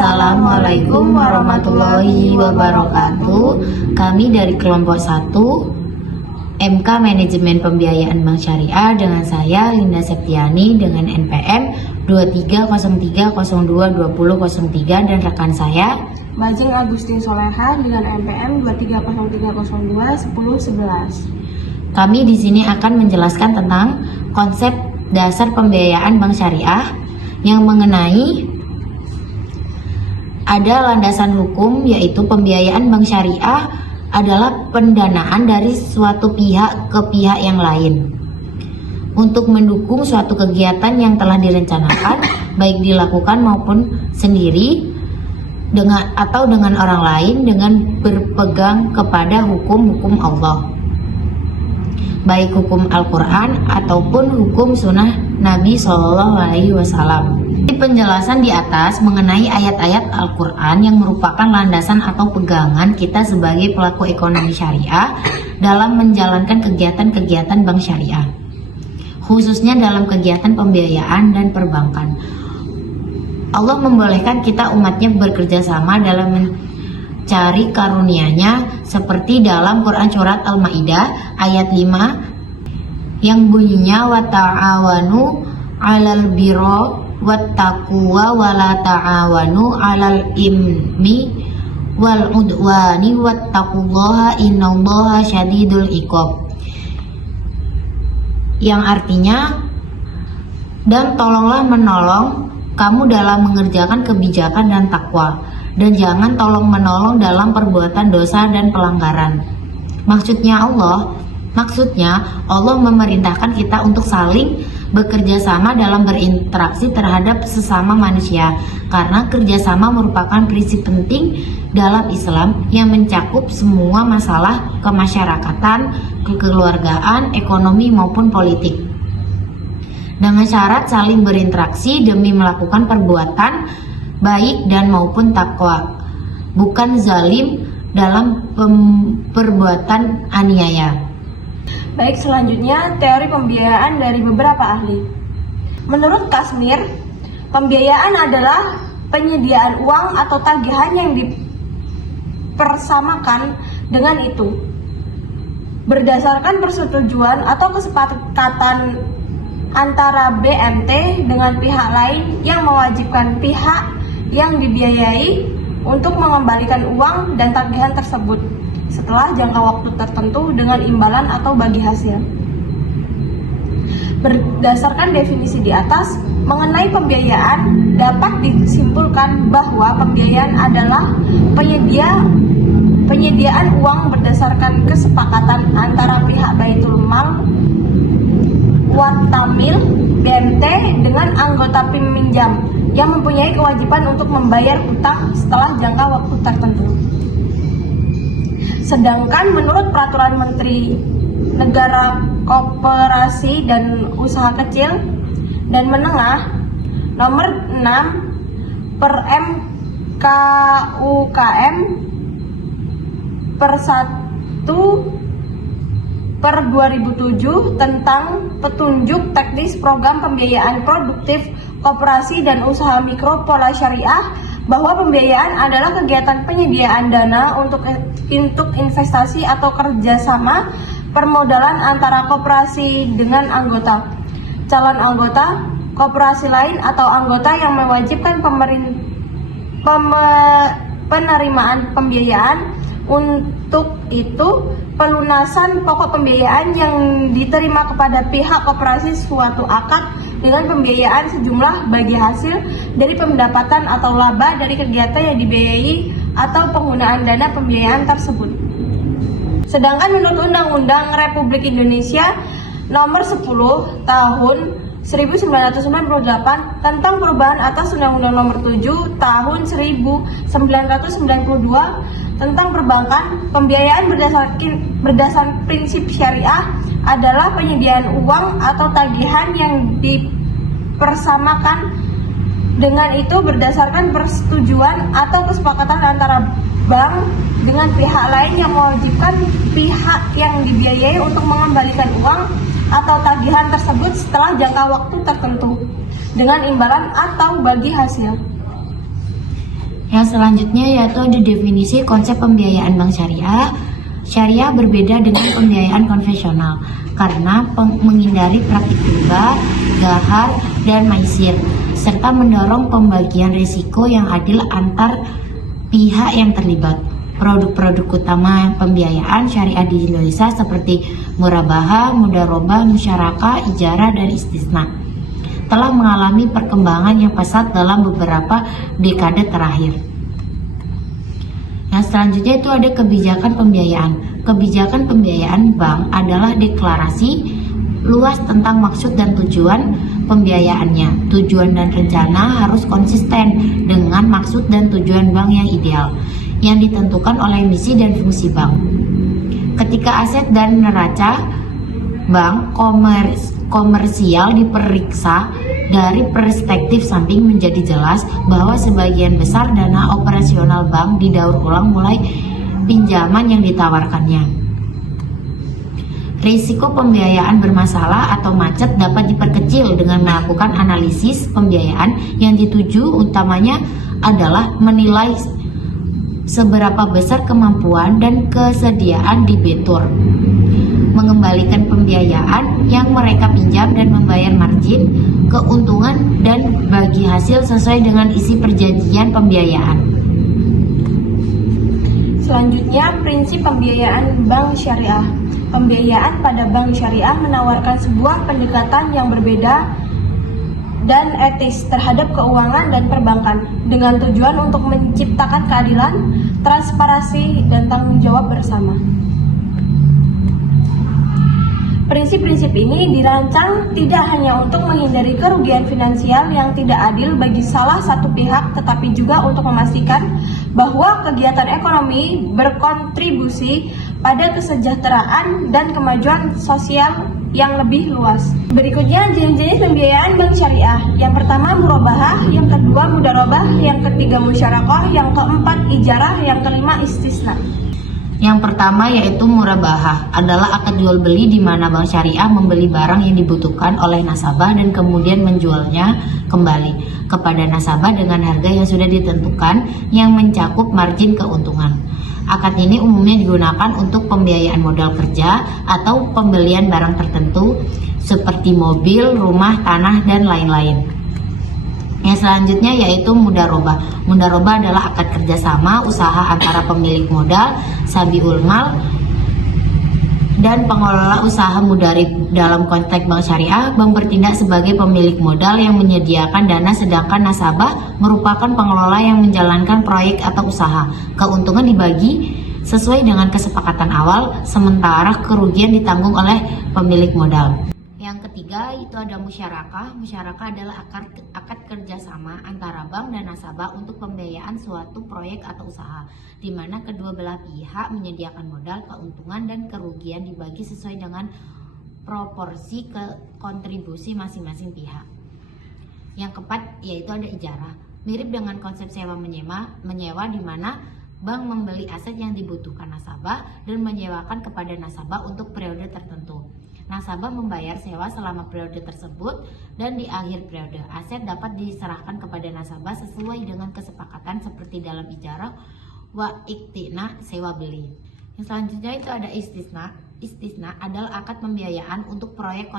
Assalamualaikum warahmatullahi wabarakatuh. Kami dari kelompok 1 MK Manajemen Pembiayaan Bank Syariah dengan saya Linda Septiani dengan NPM 2303022003 dan rekan saya Bajeng Agustin Soleha dengan NPM 2303021011. Kami di sini akan menjelaskan tentang konsep dasar pembiayaan bank syariah yang mengenai ada landasan hukum, yaitu pembiayaan bank syariah adalah pendanaan dari suatu pihak ke pihak yang lain untuk mendukung suatu kegiatan yang telah direncanakan, baik dilakukan maupun sendiri dengan atau dengan orang lain dengan berpegang kepada hukum-hukum Allah, baik hukum Al-Quran ataupun hukum sunnah Nabi SAW. Penjelasan di atas mengenai ayat-ayat Al-Quran yang merupakan landasan atau pegangan kita sebagai pelaku ekonomi syariah dalam menjalankan kegiatan-kegiatan bank syariah, khususnya dalam kegiatan pembiayaan dan perbankan. Allah membolehkan kita umatnya bekerja sama dalam mencari karunia-Nya seperti dalam Quran Surat Al-Maidah ayat 5 yang bunyinya wa ta'awanu 'alal birri wattaqwa wa la ta'awanu 'alal ismi wal 'udwani wattaqullaha innallaha syadidul iqab, yang artinya, dan tolonglah menolong kamu dalam mengerjakan kebijakan dan takwa, dan jangan tolong menolong dalam perbuatan dosa dan pelanggaran. Maksudnya Allah memerintahkan kita untuk saling bekerja sama dalam berinteraksi terhadap sesama manusia, karena kerjasama merupakan prinsip penting dalam Islam yang mencakup semua masalah kemasyarakatan, kekeluargaan, ekonomi maupun politik, dengan syarat saling berinteraksi demi melakukan perbuatan baik dan maupun takwa, bukan zalim dalam perbuatan aniaya. Baik, selanjutnya teori pembiayaan dari beberapa ahli. Menurut Kasmir, pembiayaan adalah penyediaan uang atau tagihan yang dipersamakan dengan itu berdasarkan persetujuan atau kesepakatan antara BMT dengan pihak lain yang mewajibkan pihak yang dibiayai untuk mengembalikan uang dan tagihan tersebut setelah jangka waktu tertentu dengan imbalan atau bagi hasil. Berdasarkan definisi di atas mengenai pembiayaan, dapat disimpulkan bahwa pembiayaan adalah penyediaan uang berdasarkan kesepakatan antara pihak Baitul Mal Watamil BMT dengan anggota peminjam yang mempunyai kewajiban untuk membayar utang setelah jangka waktu tertentu. Sedangkan menurut Peraturan Menteri Negara Koperasi dan Usaha Kecil dan Menengah Nomor 6 per MKUKM per 1 per 2007 tentang petunjuk teknis program pembiayaan produktif koperasi dan usaha mikro pola syariah, bahwa pembiayaan adalah kegiatan penyediaan dana untuk investasi atau kerjasama permodalan antara koperasi dengan anggota, calon anggota, koperasi lain atau anggota yang mewajibkan penerimaan pembiayaan. Untuk itu, pelunasan pokok pembiayaan yang diterima kepada pihak koperasi suatu akad dengan pembiayaan sejumlah bagi hasil dari pendapatan atau laba dari kegiatan yang dibiayai atau penggunaan dana pembiayaan tersebut. Sedangkan menurut Undang-Undang Republik Indonesia Nomor 10 Tahun 1998 tentang perubahan atas Undang-Undang Nomor 7 Tahun 1992 tentang perbankan, pembiayaan berdasarkan prinsip syariah adalah penyediaan uang atau tagihan yang dipersamakan dengan itu berdasarkan persetujuan atau kesepakatan antara bank dengan pihak lain yang mewajibkan pihak yang dibiayai untuk mengembalikan uang atau tagihan tersebut setelah jangka waktu tertentu dengan imbalan atau bagi hasil. Yang selanjutnya yaitu ada definisi konsep pembiayaan bank syariah. Syariah berbeda dengan pembiayaan konvensional karena menghindari praktik riba, gahar, dan maisir, serta mendorong pembagian risiko yang adil antar pihak yang terlibat. Produk-produk utama pembiayaan syariah di Indonesia seperti murabahah, mudharabah, musyarakah, ijarah, dan istisna telah mengalami perkembangan yang pesat dalam beberapa dekade terakhir. Yang selanjutnya itu ada kebijakan pembiayaan. Kebijakan pembiayaan bank adalah deklarasi luas tentang maksud dan tujuan pembiayaannya. Tujuan dan rencana harus konsisten dengan maksud dan tujuan bank yang ideal, yang ditentukan oleh misi dan fungsi bank. Ketika aset dan neraca bank komersial diperiksa dari perspektif samping, menjadi jelas bahwa sebagian besar dana operasional bank didaur ulang mulai pinjaman yang ditawarkannya. Risiko pembiayaan bermasalah atau macet dapat diperkecil dengan melakukan analisis pembiayaan yang dituju utamanya adalah menilai seberapa besar kemampuan dan kesediaan debitur mengembalikan pembiayaan yang mereka pinjam dan membayar margin, keuntungan, dan bagi hasil sesuai dengan isi perjanjian pembiayaan. Selanjutnya, prinsip pembiayaan bank syariah. Pembiayaan pada bank syariah menawarkan sebuah pendekatan yang berbeda dan etis terhadap keuangan dan perbankan dengan tujuan untuk menciptakan keadilan, transparansi, dan tanggung jawab bersama. Prinsip-prinsip ini dirancang tidak hanya untuk menghindari kerugian finansial yang tidak adil bagi salah satu pihak, tetapi juga untuk memastikan bahwa kegiatan ekonomi berkontribusi pada kesejahteraan dan kemajuan sosial yang lebih luas. Berikutnya jenis-jenis pembiayaan bank syariah. Yang pertama murabahah, yang kedua mudharabah, yang ketiga musyarakah, yang keempat ijarah, yang kelima istisna. Yang pertama yaitu murabahah, adalah akad jual beli di mana bank syariah membeli barang yang dibutuhkan oleh nasabah dan kemudian menjualnya kembali kepada nasabah dengan harga yang sudah ditentukan yang mencakup margin keuntungan. Akad ini umumnya digunakan untuk pembiayaan modal kerja atau pembelian barang tertentu seperti mobil, rumah, tanah, dan lain-lain. Yang selanjutnya yaitu mudharabah. Mudharabah adalah akad kerjasama usaha antara pemilik modal, sabiul mal, dan pengelola usaha mudarib. Dalam konteks bank syariah, bank bertindak sebagai pemilik modal yang menyediakan dana, sedangkan nasabah merupakan pengelola yang menjalankan proyek atau usaha. Keuntungan dibagi sesuai dengan kesepakatan awal, sementara kerugian ditanggung oleh pemilik modal. Yang ketiga itu ada musyarakah. Musyarakah adalah akad kerjasama antara bank dan nasabah untuk pembiayaan suatu proyek atau usaha, di mana kedua belah pihak menyediakan modal, keuntungan, dan kerugian dibagi sesuai dengan proporsi kontribusi masing-masing pihak. Yang keempat yaitu ada ijarah. Mirip dengan konsep sewa menyewa di mana bank membeli aset yang dibutuhkan nasabah dan menyewakan kepada nasabah untuk periode tertentu. Nasabah membayar sewa selama periode tersebut dan di akhir periode aset dapat diserahkan kepada nasabah sesuai dengan kesepakatan seperti dalam ijarah wa iktina, sewa beli. Yang selanjutnya itu ada istisna. Istisna adalah akad pembiayaan untuk proyek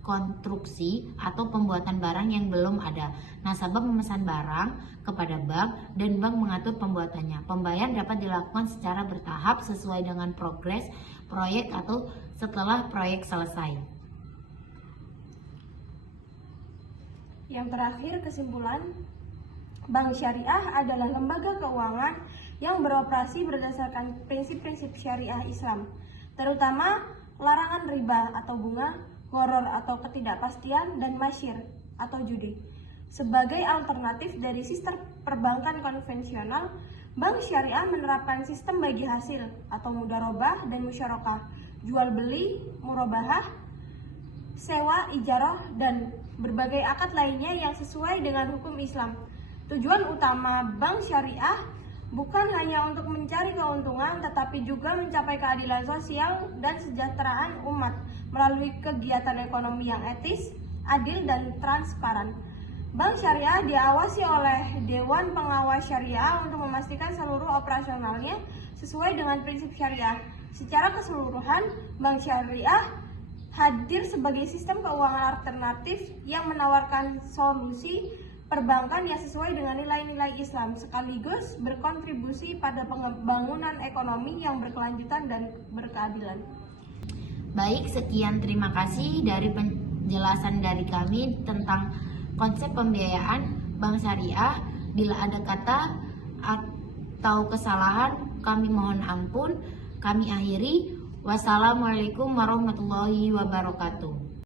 konstruksi atau pembuatan barang yang belum ada. Nasabah memesan barang kepada bank dan bank mengatur pembuatannya. Pembayaran dapat dilakukan secara bertahap sesuai dengan progres proyek atau setelah proyek selesai. Yang terakhir, kesimpulan, bank syariah adalah lembaga keuangan yang beroperasi berdasarkan prinsip-prinsip syariah Islam, terutama larangan riba atau bunga, gharar atau ketidakpastian, dan masyir atau judi. Sebagai alternatif dari sistem perbankan konvensional, bank syariah menerapkan sistem bagi hasil atau mudharabah dan musyarakah, jual beli, murabahah, sewa, ijarah, dan berbagai akad lainnya yang sesuai dengan hukum Islam. Tujuan utama bank syariah bukan hanya untuk mencari keuntungan, tetapi juga mencapai keadilan sosial dan kesejahteraan umat melalui kegiatan ekonomi yang etis, adil, dan transparan. Bank Syariah diawasi oleh Dewan Pengawas Syariah untuk memastikan seluruh operasionalnya sesuai dengan prinsip syariah. Secara keseluruhan, Bank Syariah hadir sebagai sistem keuangan alternatif yang menawarkan solusi perbankan yang sesuai dengan nilai-nilai Islam, sekaligus berkontribusi pada pembangunan ekonomi yang berkelanjutan dan berkeadilan. Baik, sekian terima kasih dari penjelasan dari kami tentang konsep pembiayaan bank syariah. Bila ada kata atau kesalahan, kami mohon ampun. Kami akhiri. Wassalamualaikum warahmatullahi wabarakatuh.